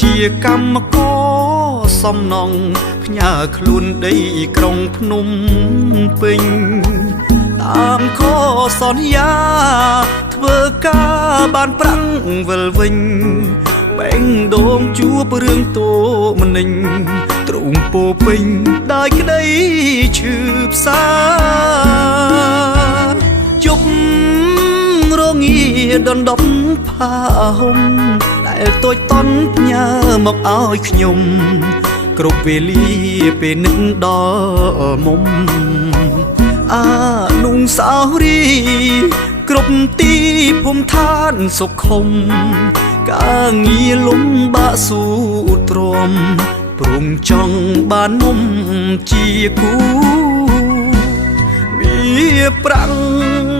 ជាកម្មករសំណងផ្ញើខ្លួនដីក្រុងភ្នំពេញតាមខសន្យាធ្វើការបានប្រាំងវិលវិញបែងដងជួបរឿងតោមនិញទ្រូងពោពេញដោយក្តីឈឺផ្សាជប់រងាដណ្ដប់ផាហុំដែលតូចតន់ផ្ញើមកឲ្យខ្ញុំគ្រប់វេលាពេលនឹកដល់មុំអានុសាវរីយ៍គ្រប់ទីភូមិឋានសុខុមការងារលំបាកស៊ូទ្រាំព្រមចង់បានមុំជាគូវាប្រាំង